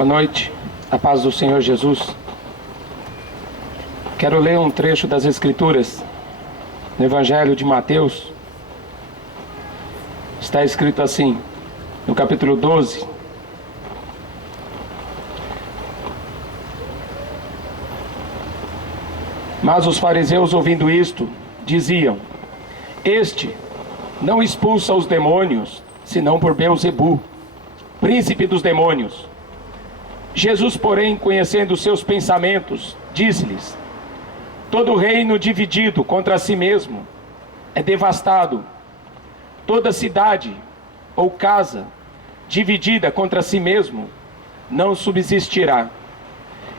Boa noite, a paz do Senhor Jesus. Quero ler um trecho das Escrituras, no Evangelho de Mateus. Está escrito assim, no capítulo 12. Mas os fariseus, ouvindo isto, diziam: Este não expulsa os demônios, senão por Beelzebu, príncipe dos demônios. Jesus, porém, conhecendo os seus pensamentos, disse-lhes: Todo reino dividido contra si mesmo é devastado. Toda cidade ou casa dividida contra si mesmo não subsistirá.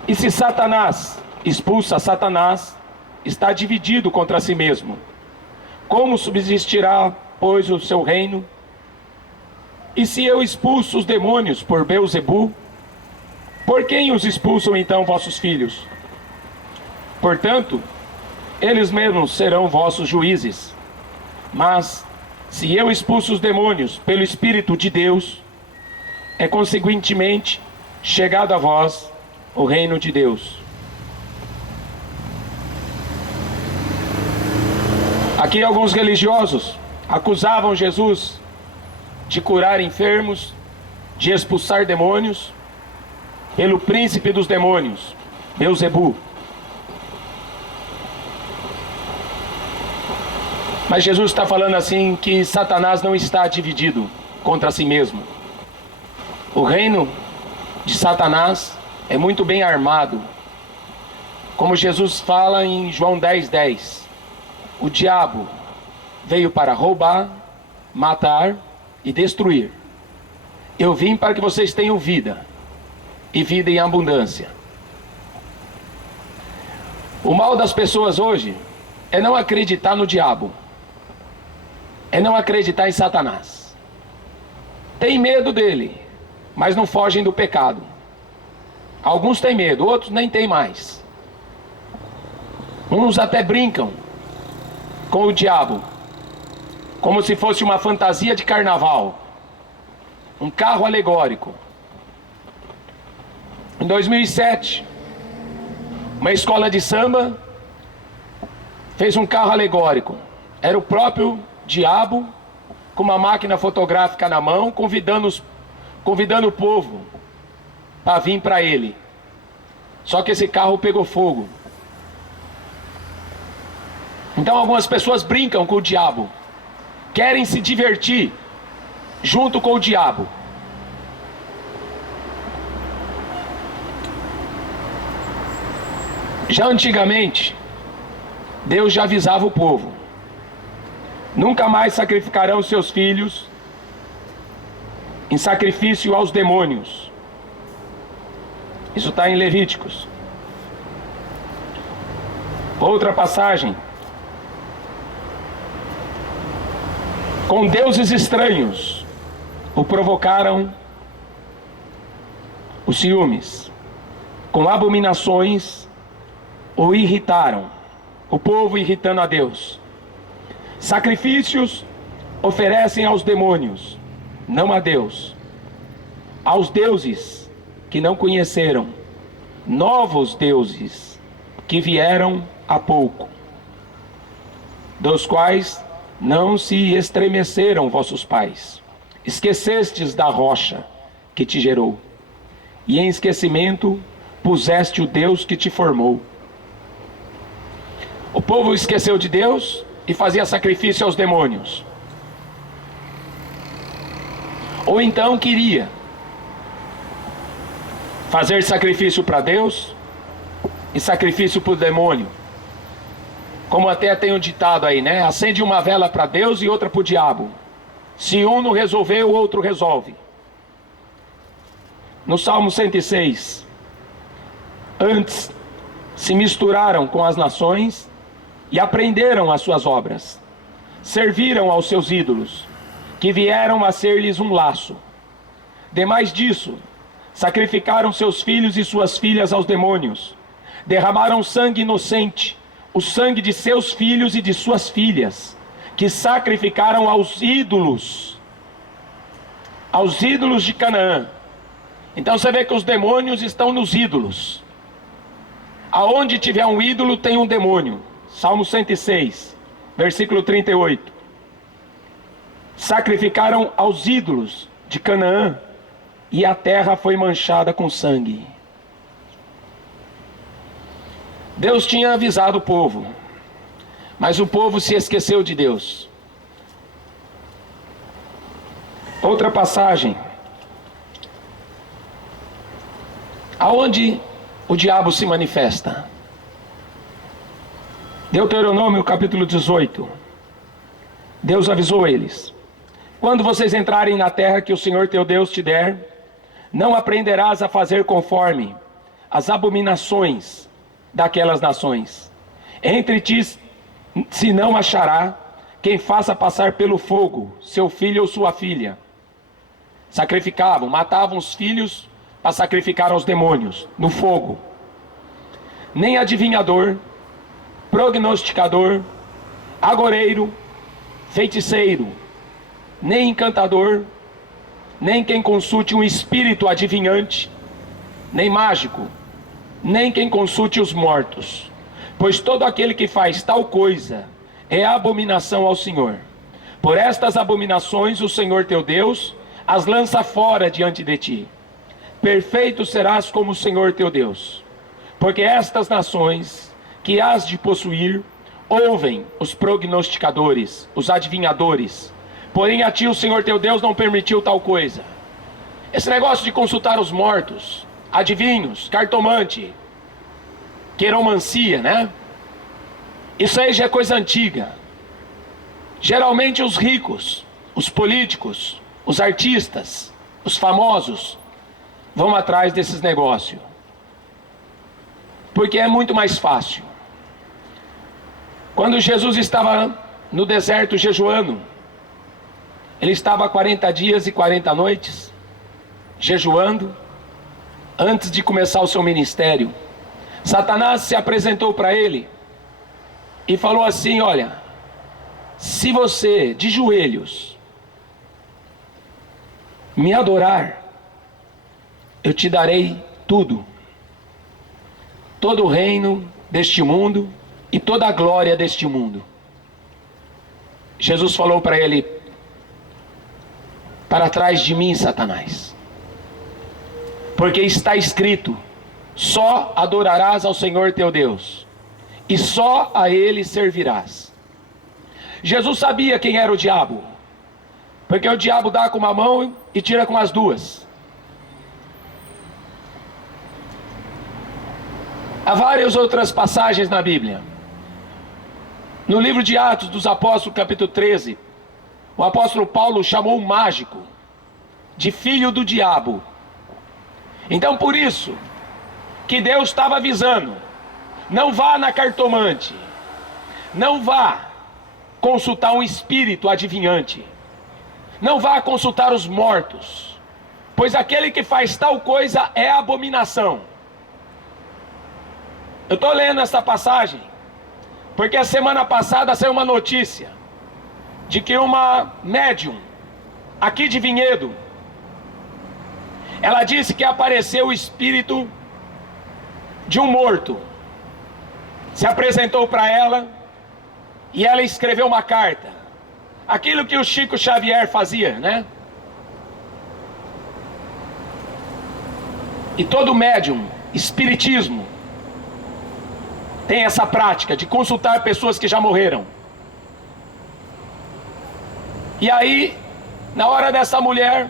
E se Satanás expulsa Satanás, está dividido contra si mesmo. Como subsistirá, pois, o seu reino? E se eu expulso os demônios por Beelzebu, por quem os expulsam então vossos filhos? Portanto, eles mesmos serão vossos juízes. Mas, se eu expulso os demônios pelo Espírito de Deus, é consequentemente chegado a vós o reino de Deus. Aqui alguns religiosos acusavam Jesus de curar enfermos, de expulsar demônios, pelo príncipe dos demônios, Beelzebu. Mas Jesus está falando assim que Satanás não está dividido contra si mesmo. O reino de Satanás é muito bem armado. Como Jesus fala em João 10:10. O diabo veio para roubar, matar e destruir. Eu vim para que vocês tenham vida, e vida em abundância. O mal das pessoas hoje é não acreditar no diabo, é não acreditar em Satanás. Tem medo dele, mas não fogem do pecado. Alguns têm medo, outros nem têm mais. Uns até brincam com o diabo, como se fosse uma fantasia de carnaval, um carro alegórico. Em 2007, uma escola de samba fez um carro alegórico. Era o próprio diabo com uma máquina fotográfica na mão, convidando o povo para vir para ele. Só que esse carro pegou fogo. Então algumas pessoas brincam com o diabo, querem se divertir junto com o diabo. Já antigamente, Deus já avisava o povo: nunca mais sacrificarão seus filhos em sacrifício aos demônios. Isso está em Levíticos. Outra passagem: com deuses estranhos o provocaram os ciúmes, com abominações o irritaram, o povo irritando a Deus. Sacrifícios oferecem aos demônios, não a Deus, aos deuses que não conheceram, novos deuses que vieram há pouco, dos quais não se estremeceram vossos pais. Esquecestes da rocha que te gerou, e em esquecimento puseste o Deus que te formou. O povo esqueceu de Deus e fazia sacrifício aos demônios. Ou então queria fazer sacrifício para Deus e sacrifício para o demônio. Como até tem um ditado aí, né? Acende uma vela para Deus e outra para o diabo. Se um não resolver, o outro resolve. No Salmo 106. Antes se misturaram com as nações e aprenderam as suas obras. Serviram aos seus ídolos, que vieram a ser-lhes um laço. Demais disso, sacrificaram seus filhos e suas filhas aos demônios. Derramaram sangue inocente, o sangue de seus filhos e de suas filhas, que sacrificaram aos ídolos de Canaã, Então você vê que os demônios estão nos ídolos. Aonde tiver um ídolo tem um demônio. Salmo 106, versículo 38. Sacrificaram aos ídolos de Canaã, e a terra foi manchada com sangue. Deus tinha avisado o povo, mas o povo se esqueceu de Deus. Outra passagem. Aonde o diabo se manifesta? Deuteronômio capítulo 18. Deus avisou eles: quando vocês entrarem na terra que o Senhor teu Deus te der, não aprenderás a fazer conforme as abominações daquelas nações. Entre ti se não achará quem faça passar pelo fogo seu filho ou sua filha. Sacrificavam, matavam os filhos para sacrificar aos demônios no fogo. Nem adivinhador, prognosticador, agoreiro, feiticeiro, nem encantador, nem quem consulte um espírito adivinhante, nem mágico, nem quem consulte os mortos, pois todo aquele que faz tal coisa é abominação ao Senhor. Por estas abominações o Senhor teu Deus as lança fora diante de ti. Perfeito serás como o Senhor teu Deus, porque estas nações que hás de possuir ouvem os prognosticadores, os adivinhadores, porém a ti o Senhor teu Deus não permitiu tal coisa. Esse negócio de consultar os mortos, adivinhos, cartomante, queromancia, né? Isso aí já é coisa antiga. Geralmente os ricos, os políticos, os artistas, os famosos vão atrás desses negócios, porque é muito mais fácil. Quando Jesus estava no deserto jejuando, ele estava 40 dias e 40 noites jejuando antes de começar o seu ministério. Satanás se apresentou para ele e falou assim: olha, se você de joelhos me adorar, eu te darei tudo, todo o reino deste mundo e toda a glória deste mundo. Jesus falou para ele: para trás de mim, Satanás, porque está escrito: só adorarás ao Senhor teu Deus, e só a Ele servirás. Jesus sabia quem era o diabo, porque o diabo dá com uma mão e tira com as duas. Há várias outras passagens na Bíblia. No livro de Atos dos Apóstolos, capítulo 13, o apóstolo Paulo chamou um mágico de filho do diabo. Então por isso que Deus estava avisando: não vá na cartomante, não vá consultar um espírito adivinhante, não vá consultar os mortos, pois aquele que faz tal coisa é abominação. Eu estou lendo essa passagem porque a semana passada saiu uma notícia de que uma médium aqui de Vinhedo, ela disse que apareceu o espírito de um morto, se apresentou para ela e ela escreveu uma carta, aquilo que o Chico Xavier fazia, né? E todo médium, espiritismo, tem essa prática de consultar pessoas que já morreram. E aí, na hora dessa mulher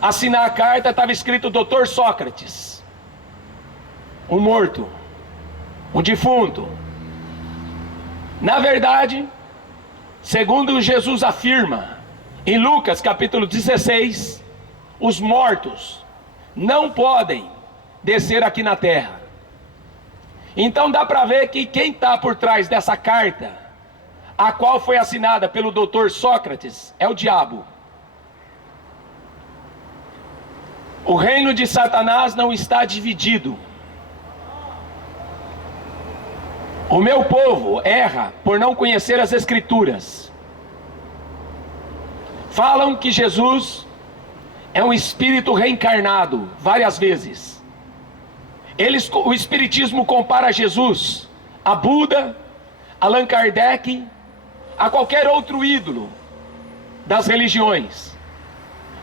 assinar a carta, estava escrito Dr. Sócrates, um morto, um defunto. Na verdade, segundo Jesus afirma em Lucas capítulo 16, os mortos não podem descer aqui na terra. Então dá para ver que quem está por trás dessa carta, a qual foi assinada pelo Dr. Sócrates, é o diabo. O reino de Satanás não está dividido. O meu povo erra por não conhecer as Escrituras. Falam que Jesus é um espírito reencarnado várias vezes. O espiritismo compara Jesus a Buda, Allan Kardec, a qualquer outro ídolo das religiões.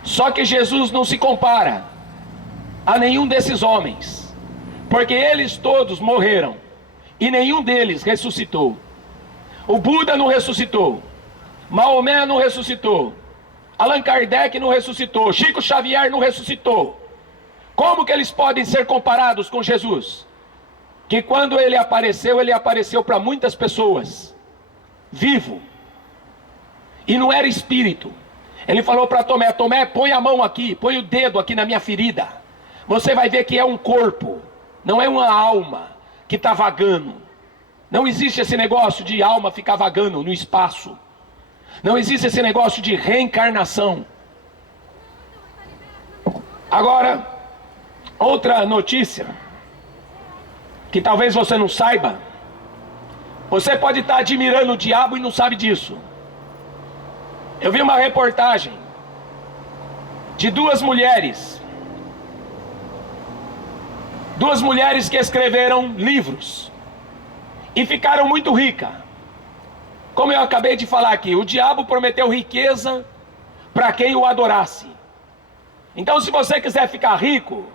Só que Jesus não se compara a nenhum desses homens, porque eles todos morreram e nenhum deles ressuscitou. O Buda não ressuscitou, Maomé não ressuscitou, Allan Kardec não ressuscitou, Chico Xavier não ressuscitou. Como que eles podem ser comparados com Jesus? Que quando ele apareceu para muitas pessoas, vivo, e não era espírito. Ele falou para Tomé: Tomé, põe a mão aqui, põe o dedo aqui na minha ferida. Você vai ver que é um corpo, não é uma alma que está vagando. Não existe esse negócio de alma ficar vagando no espaço. Não existe esse negócio de reencarnação. Agora, outra notícia, que talvez você não saiba. Você pode estar admirando o diabo e não sabe disso. Eu vi uma reportagem de duas mulheres que escreveram livros e ficaram muito ricas. Como eu acabei de falar aqui, o diabo prometeu riqueza para quem o adorasse. Então, se você quiser ficar rico,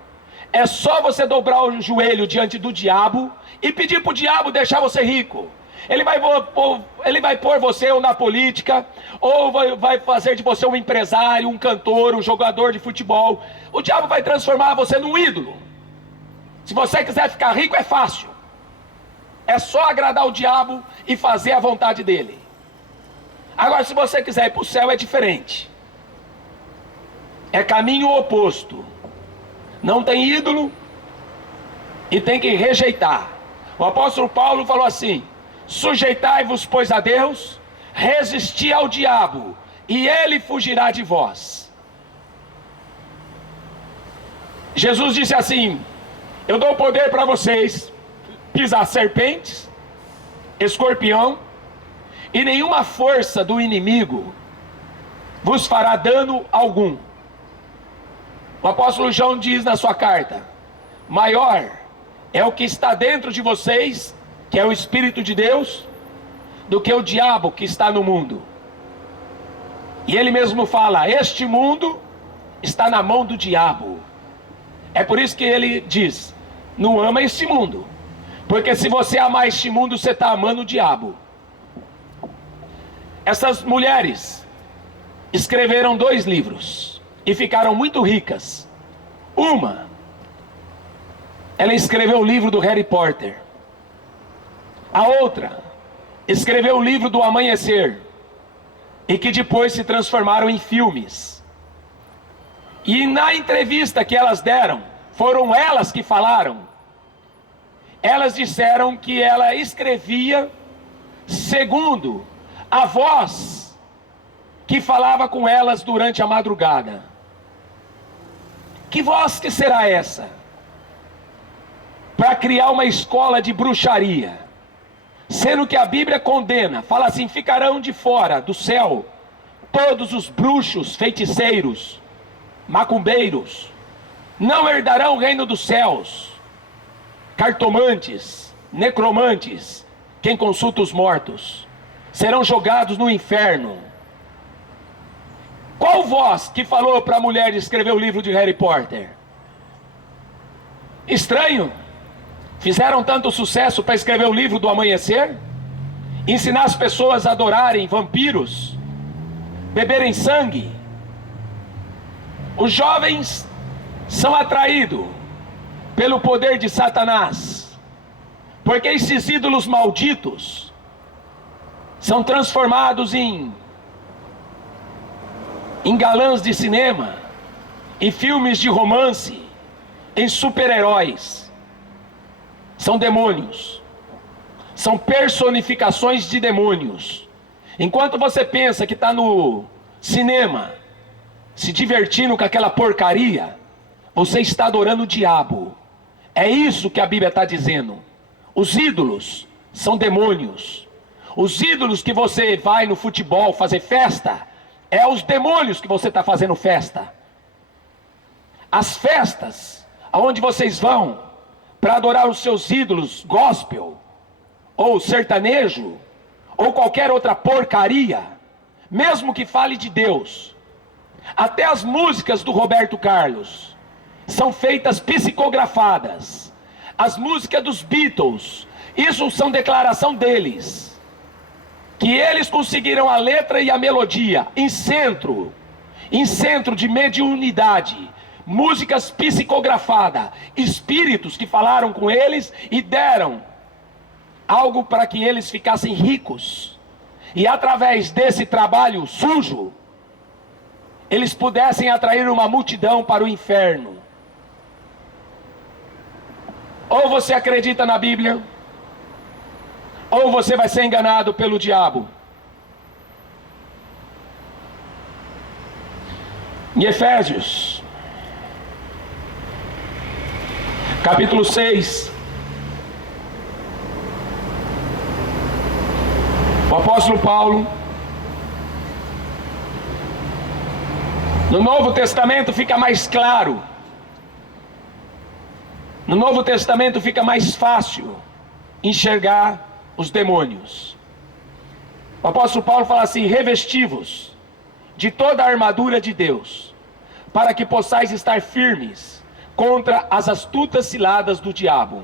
é só você dobrar o joelho diante do diabo e pedir para o diabo deixar você rico. Ele vai pôr você ou na política, ou vai fazer de você um empresário, um cantor, um jogador de futebol. O diabo vai transformar você num ídolo. Se você quiser ficar rico, é fácil. É só agradar o diabo e fazer a vontade dele. Agora, se você quiser ir para o céu, é diferente. É caminho oposto. Não tem ídolo e tem que rejeitar. O apóstolo Paulo falou assim: sujeitai-vos, pois, a Deus, resisti ao diabo, e ele fugirá de vós. Jesus disse assim: eu dou poder para vocês pisar serpentes, escorpião, e nenhuma força do inimigo vos fará dano algum. O apóstolo João diz na sua carta: maior é o que está dentro de vocês, que é o Espírito de Deus, do que o diabo que está no mundo. E ele mesmo fala: este mundo está na mão do diabo. É por isso que ele diz: não ama este mundo, porque se você amar este mundo, você está amando o diabo. Essas mulheres escreveram 2 livros e ficaram muito ricas. Uma, ela escreveu o livro do Harry Potter. A outra escreveu o livro do Amanhecer, e que depois se transformaram em filmes. E na entrevista que elas deram, foram elas que falaram. Elas disseram que ela escrevia segundo a voz que falava com elas durante a madrugada. Que voz que será essa? Para criar uma escola de bruxaria, sendo que a Bíblia condena, fala assim: ficarão de fora do céu todos os bruxos, feiticeiros, macumbeiros, não herdarão o reino dos céus. Cartomantes, necromantes, quem consulta os mortos, serão jogados no inferno. Qual voz que falou para a mulher escrever o livro de Harry Potter? Estranho. Fizeram tanto sucesso para escrever o livro do Amanhecer, ensinar as pessoas a adorarem vampiros, beberem sangue. Os jovens são atraídos pelo poder de Satanás, porque esses ídolos malditos são transformados em galãs de cinema, em filmes de romance, em super-heróis. São demônios, são personificações de demônios. Enquanto você pensa que está no cinema, se divertindo com aquela porcaria, você está adorando o diabo. É isso que a Bíblia está dizendo. Os ídolos são demônios. Os ídolos que você vai no futebol fazer festa, é os demônios que você está fazendo festa. As festas aonde vocês vão para adorar os seus ídolos gospel, ou sertanejo, ou qualquer outra porcaria, mesmo que fale de Deus, até as músicas do Roberto Carlos são feitas psicografadas. As músicas dos Beatles, isso são declaração deles, que eles conseguiram a letra e a melodia em centro de mediunidade, músicas psicografadas, espíritos que falaram com eles e deram algo para que eles ficassem ricos, e através desse trabalho sujo, eles pudessem atrair uma multidão para o inferno. Ou você acredita na Bíblia, ou você vai ser enganado pelo diabo. Em Efésios, capítulo 6, o apóstolo Paulo, no Novo Testamento fica mais claro, no Novo Testamento fica mais fácil enxergar os demônios. O apóstolo Paulo fala assim: revesti-vos de toda a armadura de Deus, para que possais estar firmes contra as astutas ciladas do diabo.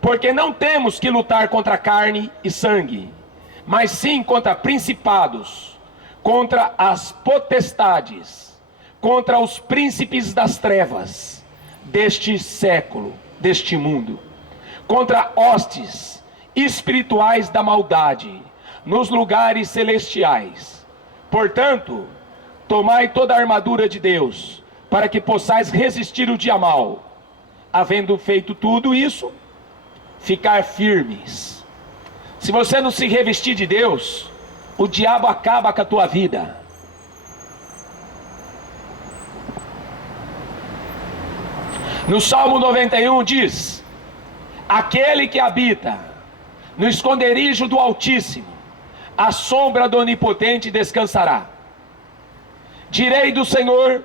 Porque não temos que lutar contra carne e sangue, mas sim contra principados, contra as potestades, contra os príncipes das trevas deste século, deste mundo, contra hostes espirituais da maldade nos lugares celestiais. Portanto, tomai toda a armadura de Deus, para que possais resistir o dia mau. Havendo feito tudo isso, ficar firmes. Se você não se revestir de Deus, o diabo acaba com a tua vida. No Salmo 91 diz: aquele que habita no esconderijo do Altíssimo, à sombra do Onipotente descansará. Direi do Senhor,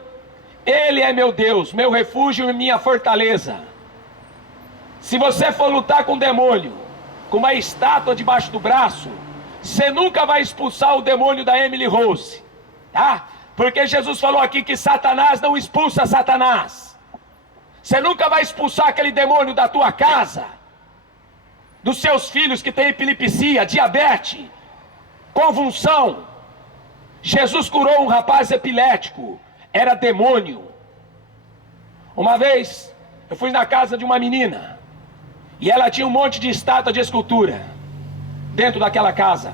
Ele é meu Deus, meu refúgio e minha fortaleza. Se você for lutar com um demônio, com uma estátua debaixo do braço, você nunca vai expulsar o demônio da Emily Rose, tá? Porque Jesus falou aqui que Satanás não expulsa Satanás. Você nunca vai expulsar aquele demônio da tua casa, dos seus filhos que têm epilepsia, diabetes, convulsão. Jesus curou um rapaz epilético, era demônio. Uma vez, eu fui na casa de uma menina, e ela tinha um monte de estátua de escultura dentro daquela casa.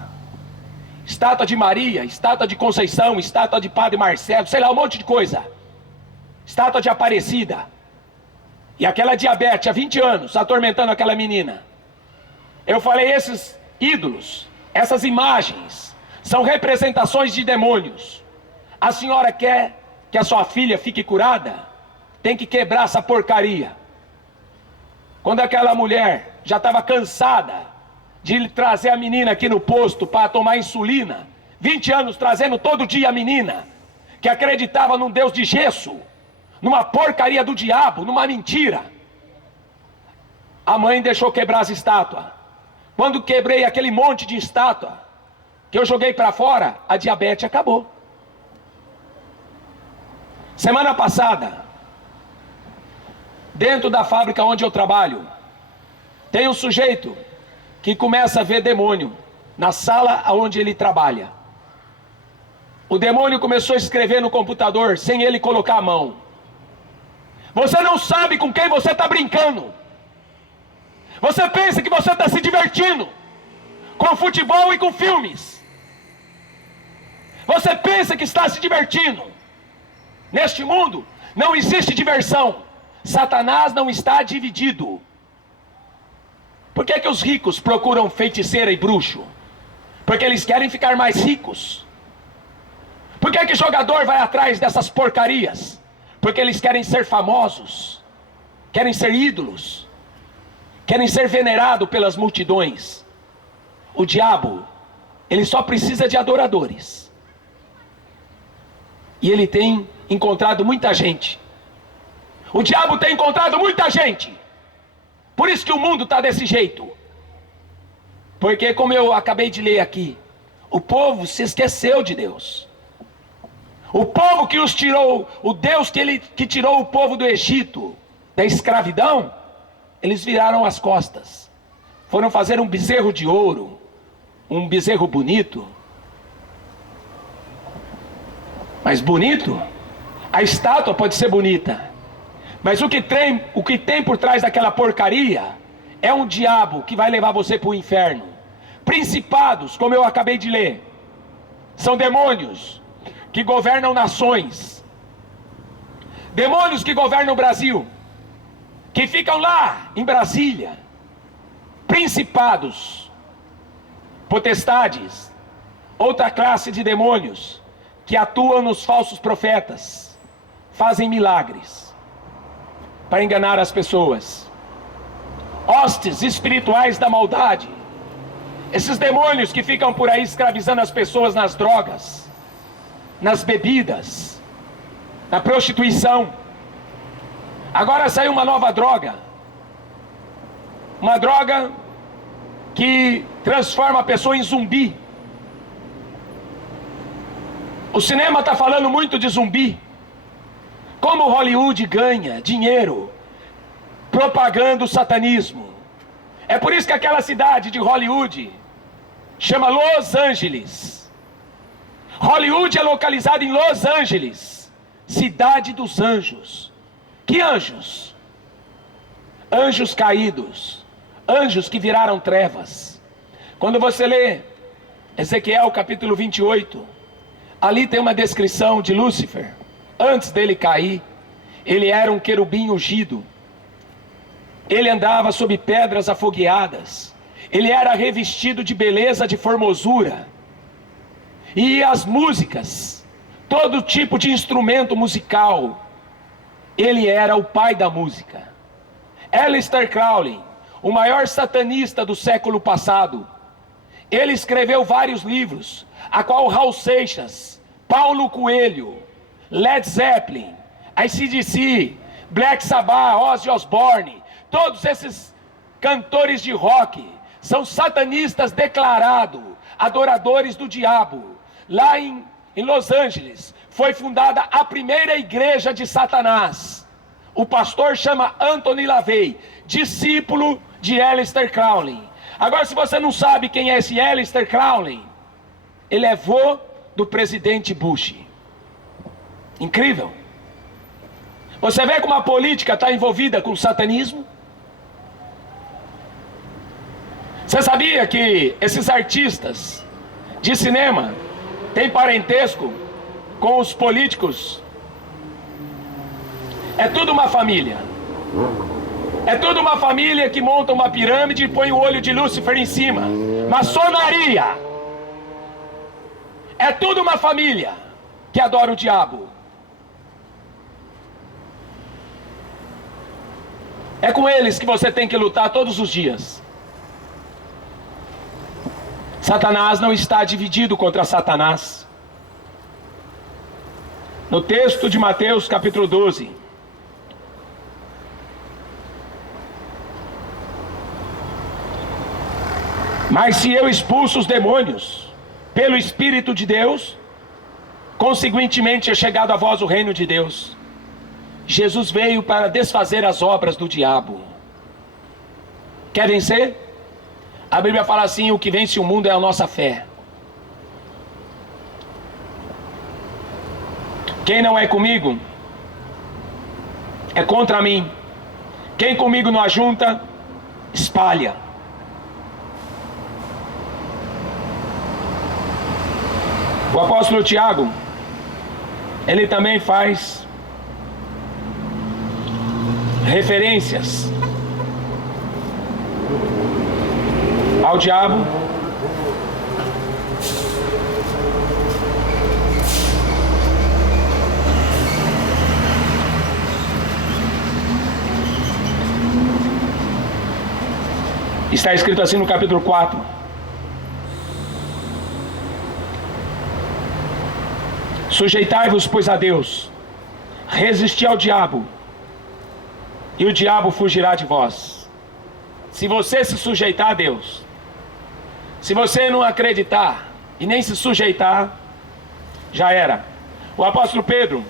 Estátua de Maria, estátua de Conceição, estátua de Padre Marcelo, sei lá, um monte de coisa. Estátua de Aparecida. E aquela diabetes há 20 anos atormentando aquela menina. Eu falei, esses ídolos, essas imagens, são representações de demônios. A senhora quer que a sua filha fique curada? Tem que quebrar essa porcaria. Quando aquela mulher já estava cansada de trazer a menina aqui no posto para tomar insulina, 20 anos trazendo todo dia a menina, que acreditava num Deus de gesso, numa porcaria do diabo, numa mentira, a mãe deixou quebrar as estátuas. Quando quebrei aquele monte de estátua, que eu joguei para fora, a diabetes acabou. Semana passada, dentro da fábrica onde eu trabalho, tem um sujeito que começa a ver demônio na sala onde ele trabalha. O demônio começou a escrever no computador sem ele colocar a mão. Você não sabe com quem você está brincando. Você pensa que você está se divertindo com futebol e com filmes. Você pensa que está se divertindo. Neste mundo não existe diversão. Satanás não está dividido. Por que que os ricos procuram feiticeira e bruxo? Porque eles querem ficar mais ricos. Por que que jogador vai atrás dessas porcarias? Porque eles querem ser famosos, querem ser ídolos, querem ser venerados pelas multidões. O diabo, ele só precisa de adoradores. E ele tem encontrado muita gente O diabo tem encontrado muita gente. Por isso que o mundo está desse jeito. Porque, como eu acabei de ler aqui, o povo se esqueceu de Deus. O povo que os tirou, o Deus que tirou o povo do Egito, da escravidão, eles viraram as costas. Foram fazer um bezerro de ouro, um bezerro bonito. Mas bonito? A estátua pode ser bonita. Mas o que tem por trás daquela porcaria é um diabo que vai levar você para o inferno. Principados, como eu acabei de ler, são demônios que governam nações. Demônios que governam o Brasil, que ficam lá em Brasília. Principados, potestades, outra classe de demônios que atuam nos falsos profetas, fazem milagres para enganar as pessoas. Hostes espirituais da maldade, esses demônios que ficam por aí escravizando as pessoas nas drogas, nas bebidas, na prostituição. Agora saiu uma nova droga, uma droga que transforma a pessoa em zumbi. O cinema está falando muito de zumbi. Como Hollywood ganha dinheiro propagando o satanismo. É por isso que aquela cidade de Hollywood chama Los Angeles. Hollywood é localizada em Los Angeles, cidade dos anjos. Que anjos? Anjos caídos, anjos que viraram trevas. Quando você lê Ezequiel capítulo 28, ali tem uma descrição de Lúcifer. Antes dele cair, ele era um querubim ungido. Ele andava sob pedras afogueadas. Ele era revestido de beleza, de formosura. E as músicas, todo tipo de instrumento musical, ele era o pai da música. Aleister Crowley, o maior satanista do século passado, ele escreveu vários livros, a qual Raul Seixas, Paulo Coelho, Led Zeppelin, AC/DC, Black Sabbath, Ozzy Osbourne, todos esses cantores de rock são satanistas declarados, adoradores do diabo. Lá em Los Angeles foi fundada a primeira igreja de Satanás. O pastor chama Anthony LaVey, discípulo de Aleister Crowley. Agora, se você não sabe quem é esse Aleister Crowley, ele é vô do presidente Bush. Incrível. Você vê como a política está envolvida com o satanismo? Você sabia que esses artistas de cinema têm parentesco com os políticos? É tudo uma família. É tudo uma família que monta uma pirâmide e põe o olho de Lúcifer em cima. Maçonaria. É tudo uma família que adora o diabo. É com eles que você tem que lutar todos os dias. Satanás não está dividido contra Satanás. No texto de Mateus capítulo 12, mas se eu expulso os demônios pelo Espírito de Deus, consequentemente é chegado a vós o reino de Deus. Jesus veio para desfazer as obras do diabo. Quer vencer? A Bíblia fala assim: o que vence o mundo é a nossa fé. Quem não é comigo é contra mim. Quem comigo não ajunta, espalha. O apóstolo Tiago, ele também faz referências ao diabo. Está escrito assim no capítulo 4. Sujeitai-vos, pois, a Deus, resisti ao diabo, e o diabo fugirá de vós. Se você se sujeitar a Deus, se você não acreditar e nem se sujeitar, já era. O apóstolo Pedro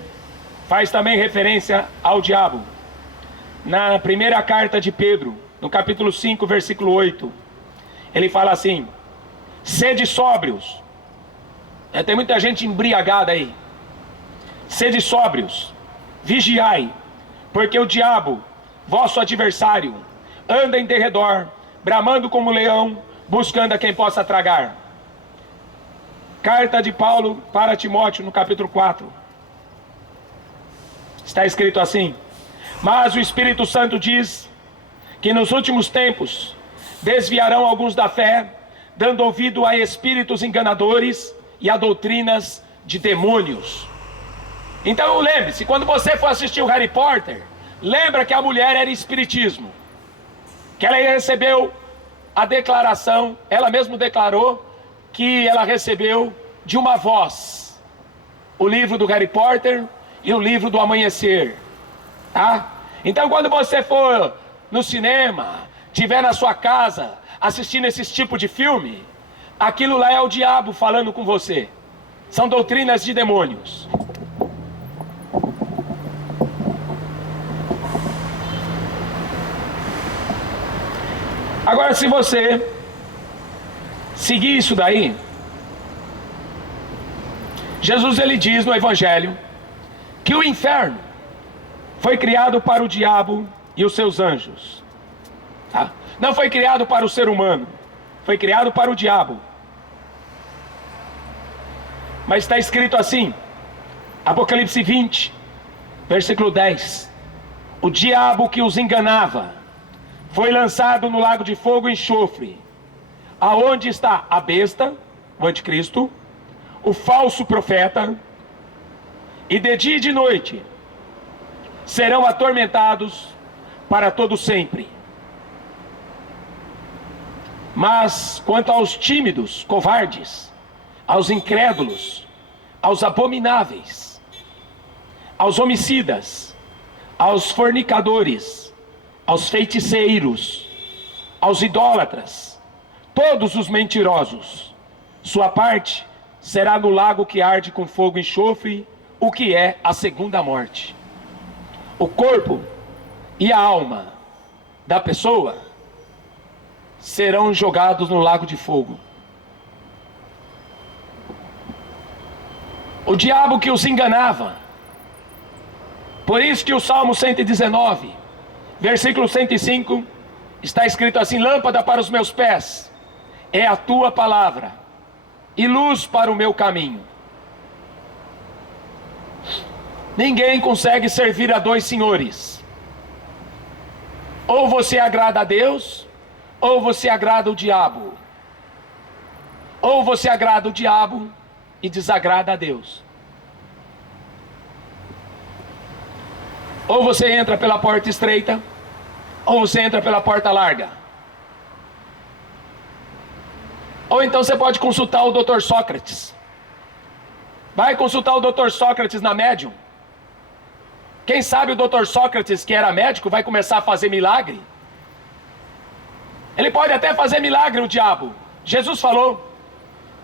faz também referência ao diabo. Na primeira carta de Pedro, no capítulo 5, versículo 8, ele fala assim: sede sóbrios. Tem muita gente embriagada aí. Sede sóbrios, vigiai, porque o diabo, vosso adversário, anda em derredor, bramando como leão, buscando a quem possa tragar. Carta de Paulo para Timóteo, no capítulo 4. Está escrito assim: mas o Espírito Santo diz que nos últimos tempos desviarão alguns da fé, dando ouvido a espíritos enganadores e a doutrinas de demônios. Então lembre-se, quando você for assistir o Harry Potter, lembra que a mulher era espiritismo, que ela recebeu a declaração, ela mesma declarou que ela recebeu de uma voz o livro do Harry Potter e o livro do Amanhecer, tá? Então quando você for no cinema, estiver na sua casa assistindo esse tipo de filme, aquilo lá é o diabo falando com você. São doutrinas de demônios. Agora, se você seguir isso daí, Jesus ele diz no Evangelho que o inferno foi criado para o diabo e os seus anjos, tá? Não foi criado para o ser humano, foi criado para o diabo. Mas está escrito assim, Apocalipse 20, versículo 10: o diabo que os enganava foi lançado no lago de fogo e enxofre, aonde está a besta, o anticristo, o falso profeta, e de dia e de noite serão atormentados para todo sempre. Mas quanto aos tímidos, covardes, aos incrédulos, aos abomináveis, aos homicidas, aos fornicadores, aos feiticeiros, aos idólatras, todos os mentirosos, sua parte será no lago que arde com fogo e enxofre, o que é a segunda morte. O corpo e a alma da pessoa serão jogados no lago de fogo. O diabo que os enganava. Por isso que o Salmo 119, versículo 105, está escrito assim: lâmpada para os meus pés é a tua palavra, e luz para o meu caminho. Ninguém consegue servir a dois senhores. Ou você agrada a Deus, ou você agrada o diabo. Ou você agrada o diabo e desagrada a Deus. Ou você entra pela porta estreita, ou você entra pela porta larga. Ou então você pode consultar o Dr. Sócrates. Vai consultar o Dr. Sócrates na Medium. Quem sabe o Dr. Sócrates, que era médico, vai começar a fazer milagre? Ele pode até fazer milagre, o diabo. Jesus falou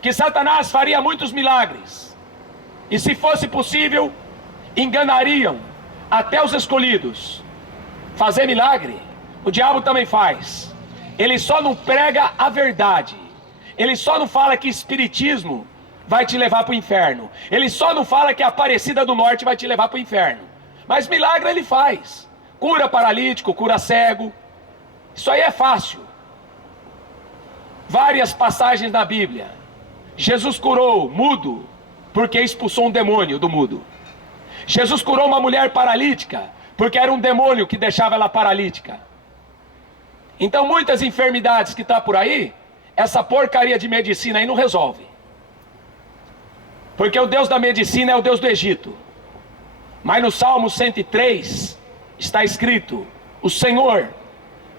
que Satanás faria muitos milagres, e se fosse possível, enganariam até os escolhidos. Fazer milagre, o diabo também faz. Ele só não prega a verdade. Ele só não fala que espiritismo vai te levar para o inferno. Ele só não fala que a Aparecida do Norte vai te levar para o inferno. Mas milagre ele faz. Cura paralítico, cura cego. Isso aí é fácil. Várias passagens na Bíblia. Jesus curou mudo porque expulsou um demônio do mudo. Jesus curou uma mulher paralítica porque era um demônio que deixava ela paralítica. Então muitas enfermidades que estão por aí, essa porcaria de medicina aí não resolve. Porque o Deus da medicina é o Deus do Egito. Mas no Salmo 103 está escrito: o Senhor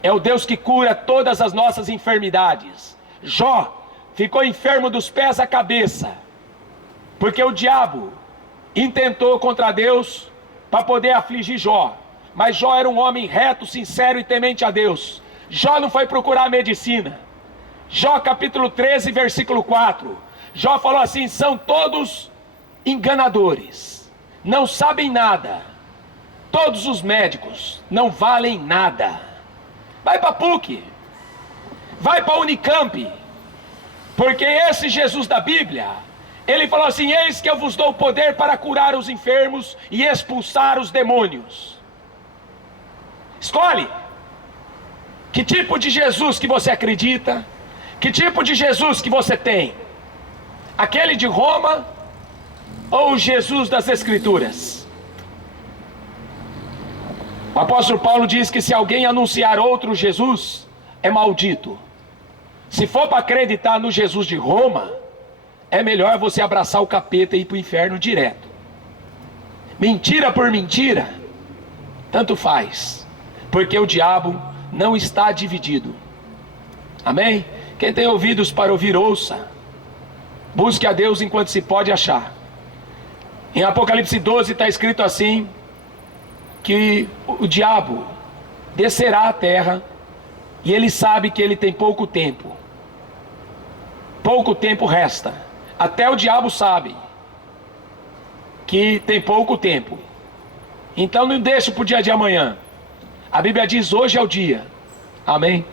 é o Deus que cura todas as nossas enfermidades. Jó ficou enfermo dos pés à cabeça, porque o diabo intentou contra Deus para poder afligir Jó. mas Jó era um homem reto, sincero e temente a Deus. Jó não foi procurar medicina. Jó capítulo 13, versículo 4. Jó falou assim: são todos enganadores, não sabem nada. Todos os médicos não valem nada. Vai para a PUC, vai para a Unicamp, porque esse Jesus da Bíblia, ele falou assim: eis que eu vos dou poder para curar os enfermos e expulsar os demônios. Escolhe que tipo de Jesus que você acredita, que tipo de Jesus que você tem. Aquele de Roma ou o Jesus das Escrituras? O apóstolo Paulo diz que se alguém anunciar outro Jesus, é maldito. Se for para acreditar no Jesus de Roma, é melhor você abraçar o capeta e ir para o inferno direto. Mentira por mentira, tanto faz, porque o diabo não está dividido. Amém? Quem tem ouvidos para ouvir, ouça. Busque a Deus enquanto se pode achar. Em Apocalipse 12 está escrito assim, que o diabo descerá à terra, e ele sabe que ele tem pouco tempo. Pouco tempo resta. Até o diabo sabe que tem pouco tempo. Então não deixe para o dia de amanhã. A Bíblia diz: hoje é o dia. Amém?